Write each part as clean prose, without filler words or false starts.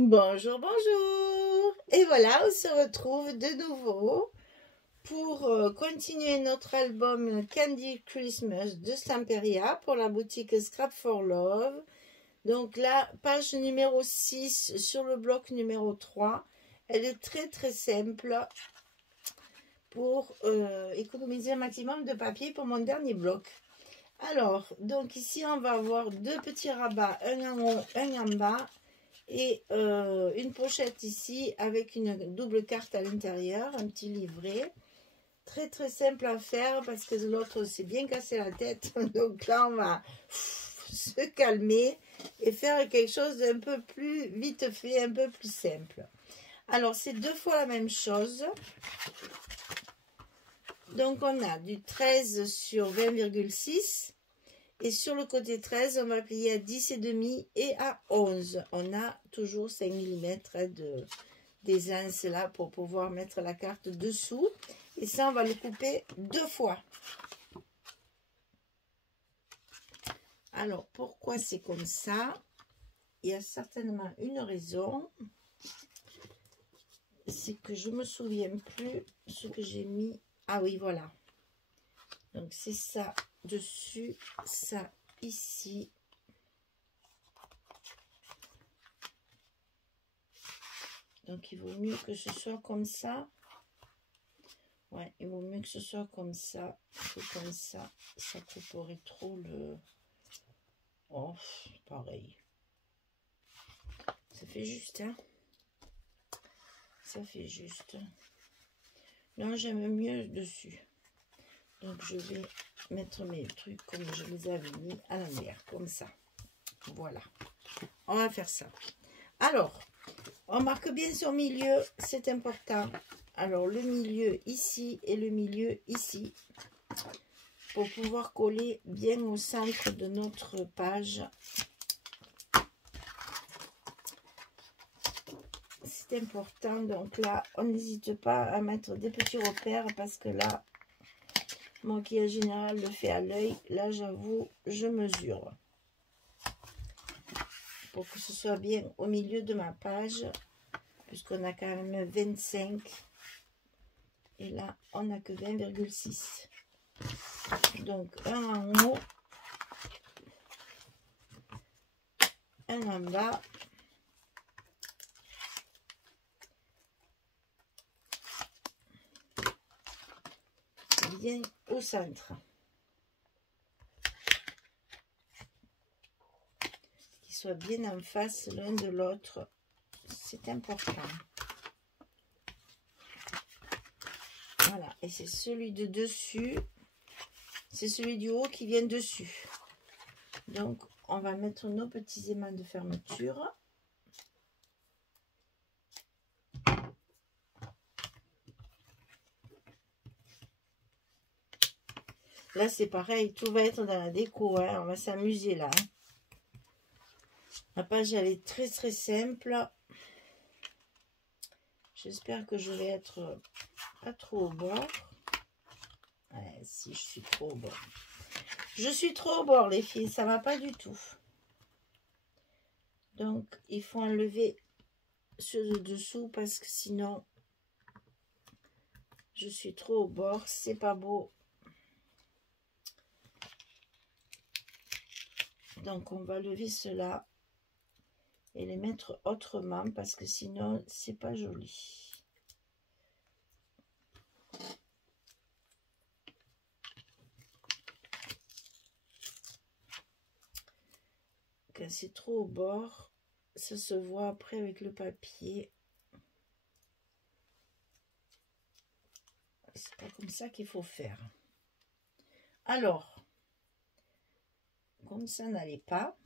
Bonjour, bonjour. Et voilà, on se retrouve de nouveau pour continuer notre album Candy Christmas de Stamperia pour la boutique Scrap for Love. Donc la page numéro 6 sur le bloc numéro 3. Elle est très simple pour économiser un maximum de papier pour mon dernier bloc. Alors, donc ici on va avoir deux petits rabats, un en haut, un en bas. Et une pochette ici avec une double carte à l'intérieur, un petit livret. Très simple à faire parce que l'autre s'est bien cassé la tête. Donc là, on va se calmer et faire quelque chose d'un peu plus vite fait, un peu plus simple. Alors, c'est deux fois la même chose. Donc, on a du 13 sur 20,6. Et sur le côté 13, on va plier à 10,5 et à 11. On a toujours 5 mm d'aisance là pour pouvoir mettre la carte dessous. Et ça, on va le couper deux fois. Alors, pourquoi c'est comme ça? Il y a certainement une raison. C'est que je ne me souviens plus ce que j'ai mis. Ah oui, voilà. Donc, c'est ça dessus, ça ici. Donc, il vaut mieux que ce soit comme ça. Ouais, il vaut mieux que ce soit comme ça que comme ça. Ça couperait trop le... Oh, pareil. Ça fait juste, hein. Ça fait juste. Non, j'aime mieux dessus. Donc, je vais mettre mes trucs comme je les avais mis à l'envers, comme ça. Voilà. On va faire ça. Alors, on marque bien son milieu, c'est important. Alors, le milieu ici et le milieu ici. Pour pouvoir coller bien au centre de notre page. C'est important. Donc là, on n'hésite pas à mettre des petits repères parce que là, moi qui en général le fait à l'œil, là j'avoue, je mesure. Pour que ce soit bien au milieu de ma page, puisqu'on a quand même 25. Et là, on n'a que 20,6. Donc, un en haut, un en bas. Bien au centre. Qu'ils soient bien en face l'un de l'autre. C'est important. Voilà. Et c'est celui de dessus. C'est celui du haut qui vient dessus. Donc, on va mettre nos petits aimants de fermeture. Là, c'est pareil, tout va être dans la déco, hein. On va s'amuser là. Hein. La page, elle est très simple. J'espère que je vais être pas trop au bord. Ouais, si, je suis trop au bord. Je suis trop au bord, les filles, ça va pas du tout. Donc, il faut enlever ceux de dessous parce que sinon, je suis trop au bord, c'est pas beau. Donc, on va lever cela et les mettre autrement parce que sinon, c'est pas joli. Quand c'est trop au bord, ça se voit après avec le papier. C'est pas comme ça qu'il faut faire. Alors, comme ça n'allait pas,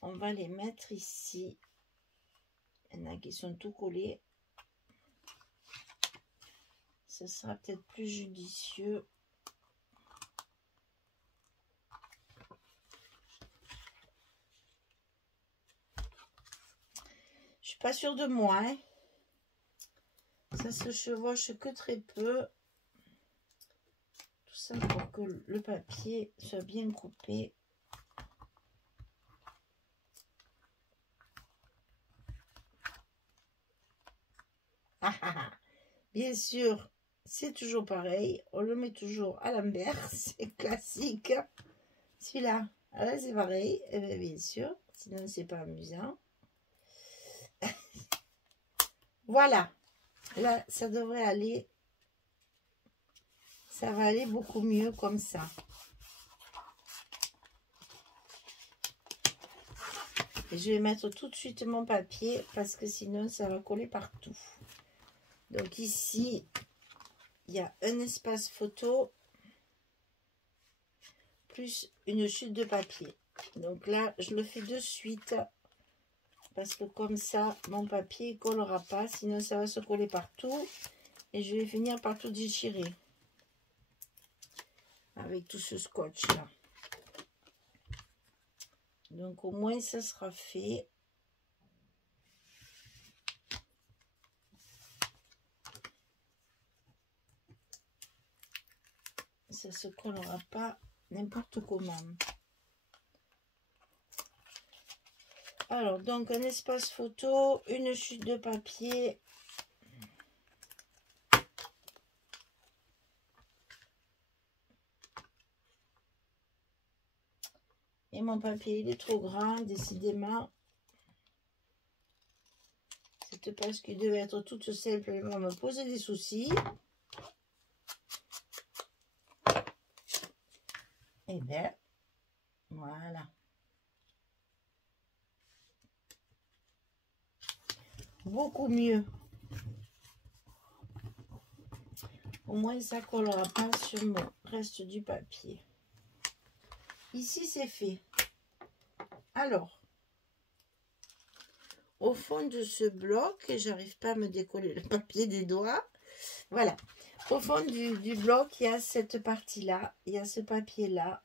on va les mettre ici. Il y en a qui sont tout collés. Ce sera peut-être plus judicieux. Je suis pas sûre de moi. Hein. Ça se chevauche que très peu. Tout ça pour que le papier soit bien coupé. Bien sûr, c'est toujours pareil. On le met toujours à l'envers. C'est classique. Celui-là, là, c'est pareil. Eh bien sûr, sinon, c'est pas amusant. Voilà. Là, ça devrait aller. Ça va aller beaucoup mieux comme ça. Et je vais mettre tout de suite mon papier parce que sinon ça va coller partout. Donc ici, il y a un espace photo plus une chute de papier. Donc là, je le fais de suite parce que comme ça, mon papier ne collera pas. Sinon, ça va se coller partout et je vais finir par tout déchirer avec tout ce scotch là. Donc au moins, ça sera fait. Ça se collera pas n'importe comment. Alors, donc un espace photo, une chute de papier. Et mon papier, il est trop grand, décidément. Cette page qui devait être toute simple, elle va me poser des soucis. Et bien, voilà. Beaucoup mieux. Au moins, ça ne collera pas sur mon reste du papier. Ici, c'est fait. Alors, au fond de ce bloc, j'arrive pas à me décoller le papier des doigts. Voilà. Au fond du bloc, il y a cette partie-là. Il y a ce papier-là.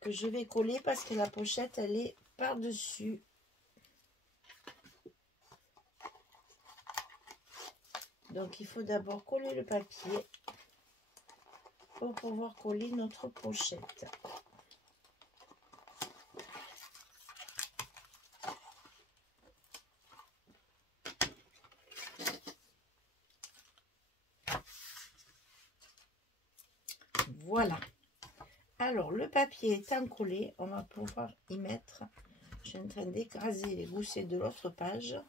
Que je vais coller parce que la pochette, elle est par-dessus. Donc, il faut d'abord coller le papier pour pouvoir coller notre pochette. Voilà. Alors, le papier étant collé, on va pouvoir y mettre... Je suis en train d'écraser les goussets de l'autre page.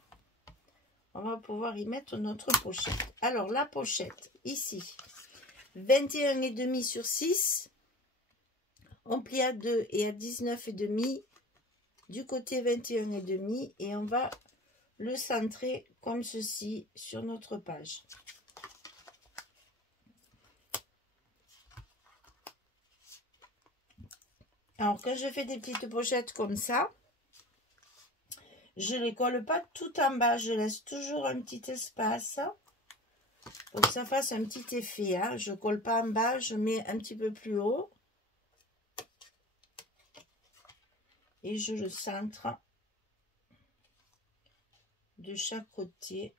On va pouvoir y mettre notre pochette. Alors, la pochette, ici, 21,5 sur 6. On plie à 2 et à 19,5. Du côté 21,5. Et on va le centrer comme ceci sur notre page. Alors, quand je fais des petites pochettes comme ça, je ne les colle pas tout en bas. Je laisse toujours un petit espace pour que ça fasse un petit effet. Hein. Je ne colle pas en bas, je mets un petit peu plus haut. Et je le centre de chaque côté.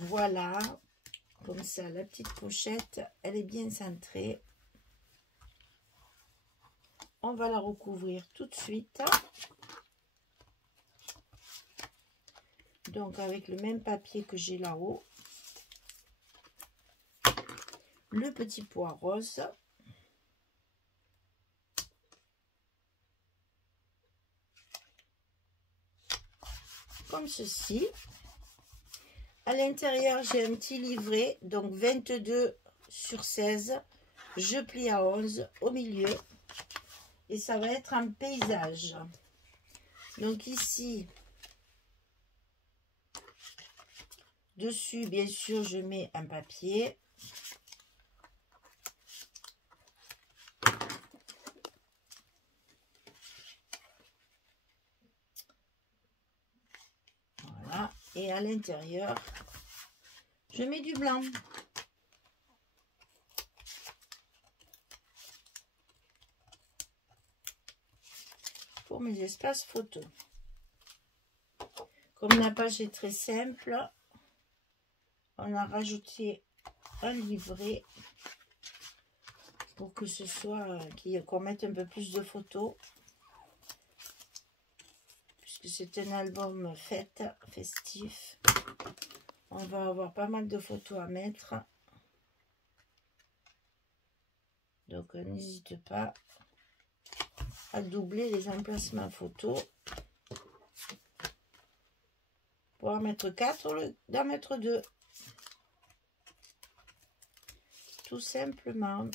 Voilà. Comme ça, la petite pochette, elle est bien centrée. On va la recouvrir tout de suite. Donc, avec le même papier que j'ai là-haut. Le petit pois rose. Comme ceci. À l'intérieur, j'ai un petit livret, donc 22 sur 16. Je plie à 11 au milieu. Et ça va être un paysage. Donc ici, dessus, bien sûr, je mets un papier. Voilà. Et à l'intérieur, je mets du blanc. Pour mes espaces photos. Comme la page est très simple, on a rajouté un livret pour que ce soit qu'on mette un peu plus de photos, puisque c'est un album fête, festif. On va avoir pas mal de photos à mettre, donc n'hésite pas à doubler les emplacements photos pour en mettre 4 au lieu d'en mettre 2, tout simplement.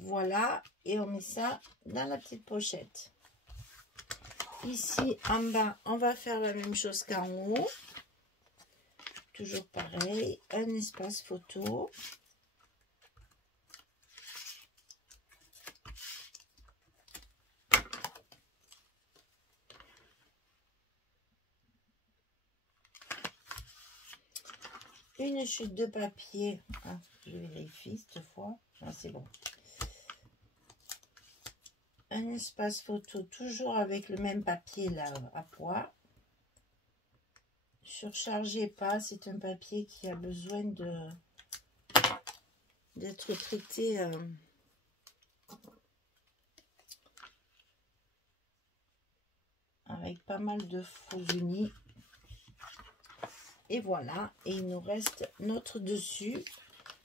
Voilà, et on met ça dans la petite pochette. Ici en bas, on va faire la même chose qu'en haut. Toujours pareil, un espace photo. Une chute de papier. Ah, je vérifie cette fois. Ah, c'est bon. Un espace photo, toujours avec le même papier là à poids. Surchargez pas, c'est un papier qui a besoin d'être traité avec pas mal de faux unis. Et voilà, et il nous reste notre dessus.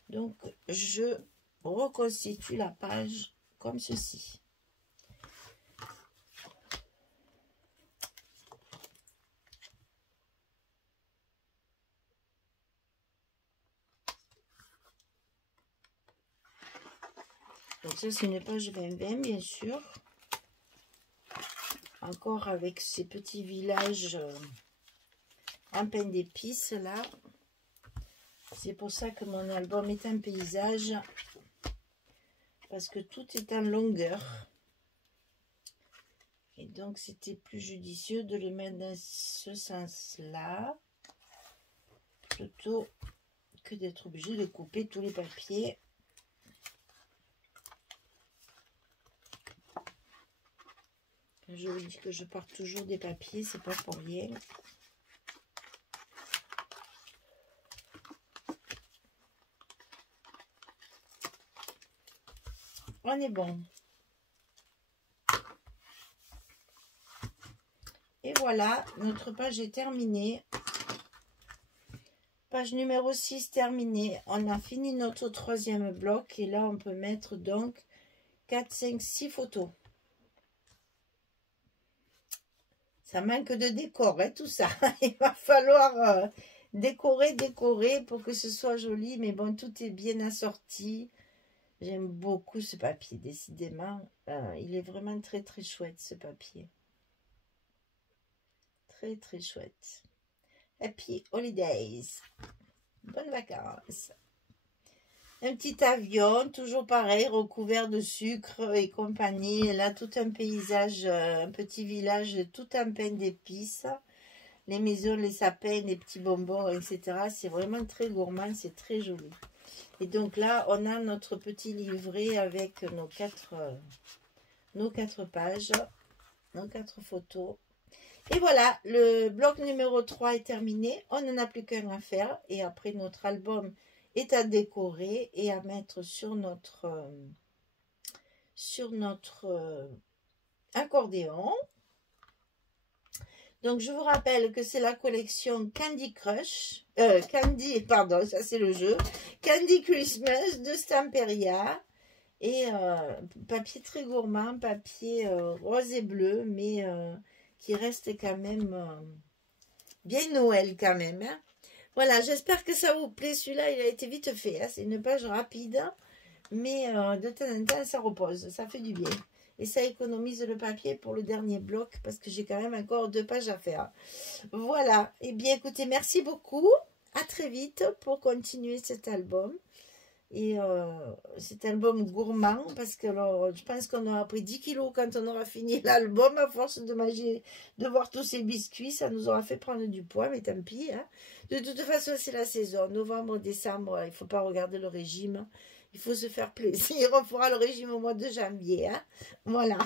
Donc je reconstitue la page comme ceci. Donc ça c'est une page 20-20 bien sûr. Encore avec ces petits villages en pain d'épices là. C'est pour ça que mon album est un paysage. Parce que tout est en longueur. Et donc c'était plus judicieux de le mettre dans ce sens-là. Plutôt que d'être obligé de couper tous les papiers. Je vous dis que je pars toujours des papiers, c'est pas pour rien. On est bon. Et voilà, notre page est terminée. Page numéro 6 terminée. On a fini notre troisième bloc. Et là, on peut mettre donc 4, 5, 6 photos. Ça manque de décor, hein, tout ça. Il va falloir décorer pour que ce soit joli. Mais bon, tout est bien assorti. J'aime beaucoup ce papier, décidément. Il est vraiment très, très chouette, ce papier. Très, très chouette. Happy Holidays. Bonnes vacances. Un petit avion, toujours pareil, recouvert de sucre et compagnie. Et là, tout un paysage, un petit village, tout en pain d'épices. Les maisons, les sapins, les petits bonbons, etc. C'est vraiment très gourmand, c'est très joli. Et donc là, on a notre petit livret avec nos quatre pages, nos 4 photos. Et voilà, le bloc numéro 3 est terminé. On n'en a plus qu'un à faire. Et après, notre album est à décorer et à mettre sur notre accordéon. Donc, je vous rappelle que c'est la collection Candy Crush. Pardon, ça c'est le jeu. Candy Christmas de Stamperia. Et papier très gourmand, papier rose et bleu, mais qui reste quand même bien Noël quand même. Hein. Voilà, j'espère que ça vous plaît. Celui-là, il a été vite fait. Hein. C'est une page rapide, mais de temps en temps, ça repose. Ça fait du bien. Et ça économise le papier pour le dernier bloc parce que j'ai quand même encore 2 pages à faire. Voilà. Eh bien, écoutez, merci beaucoup. À très vite pour continuer cet album. Et cet album gourmand parce que alors, je pense qu'on aura pris 10 kilos quand on aura fini l'album à force de manger, de voir tous ces biscuits. Ça nous aura fait prendre du poids, mais tant pis. Hein. De toute façon, c'est la saison. Novembre, décembre, il ne faut pas regarder le régime. Il faut se faire plaisir. On fera le régime au mois de janvier. Hein. Voilà.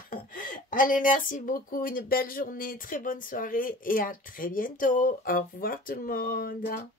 Allez, merci beaucoup. Une belle journée, très bonne soirée et à très bientôt. Au revoir tout le monde.